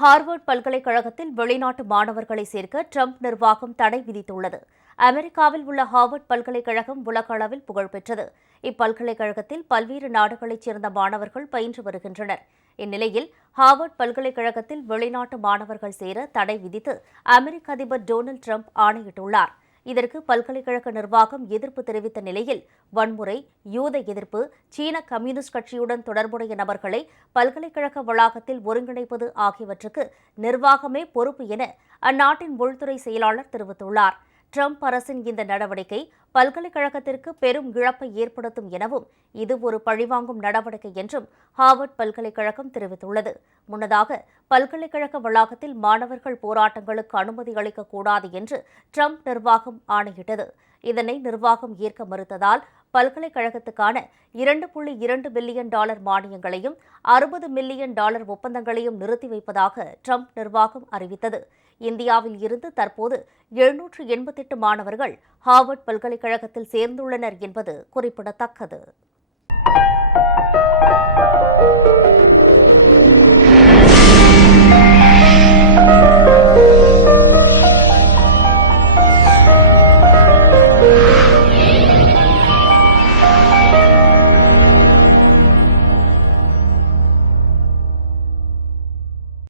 Harvard பல்கலைக்கழகத்தில் வெளிநாட்டு மாணவர்களை சேர்க்க ட்ரம்ப் நிர்வாகம் தடை விதித்துள்ளது. அமெரிக்காவில் உள்ள ஹார்வர்ட் பல்கலைக்கழகம் உலக அளவில் புகழ்பெற்றது. இப்பல்கலைக்கழகத்தில் பல்வேறு நாடுகளைச் சேர்ந்த மாணவர்கள் பயின்று வருகின்றனர். இந்நிலையில் ஹார்வர்ட் பல்கலைக்கழகத்தில் வெளிநாட்டு மாணவர்கள் சேர தடை விதித்து அமெரிக்க அதிபர் டொனால்டு ட்ரம்ப் ஆணையிட்டுள்ளார். இதற்கு பல்கலைக்கழக நிர்வாகம் எதிர்ப்பு தெரிவித்த நிலையில் வன்முறை யூத எதிர்ப்பு சீன கம்யூனிஸ்ட் கட்சியுடன் தொடர்புடைய நபர்களை பல்கலைக்கழக வளாகத்தில் ஒருங்கிணைப்பது ஆகியவற்றுக்கு நிர்வாகமே பொறுப்பு என அந்நாட்டின் உள்துறை செயலாளர் தெரிவித்துள்ளார். ட்ரம்ப் அரசின் இந்த நடவடிக்கை பல்கலைக்கழகத்திற்கு பெரும் இழப்பை ஏற்படுத்தும் எனவும் இது ஒரு பழிவாங்கும் நடவடிக்கை என்றும் ஹார்வர்ட் பல்கலைக்கழகம் தெரிவித்துள்ளது. முன்னதாக பல்கலைக்கழக வளாகத்தில் மாணவர்கள் போராட்டங்களுக்கு அனுமதி அளிக்கக்கூடாது என்று ட்ரம்ப் நிர்வாகம் ஆணையிட்டது. இதனை நிர்வாகம் ஏற்க மறுத்ததால் பல்கலைக்கழகத்துக்கான இரண்டு புள்ளி இரண்டு பில்லியன் டாலர் மானியங்களையும் அறுபது மில்லியன் டாலர் ஒப்பந்தங்களையும் நிறுத்தி வைப்பதாக ட்ரம்ப் நிர்வாகம் அறிவித்தது. இந்தியாவில் இருந்து தற்போது எழுநூற்று எண்பத்தெட்டு மாணவர்கள் ஹார்வர்ட் பல்கலைக்கழகத்தில் சேர்ந்துள்ளனர் என்பது குறிப்பிடத்தக்கது.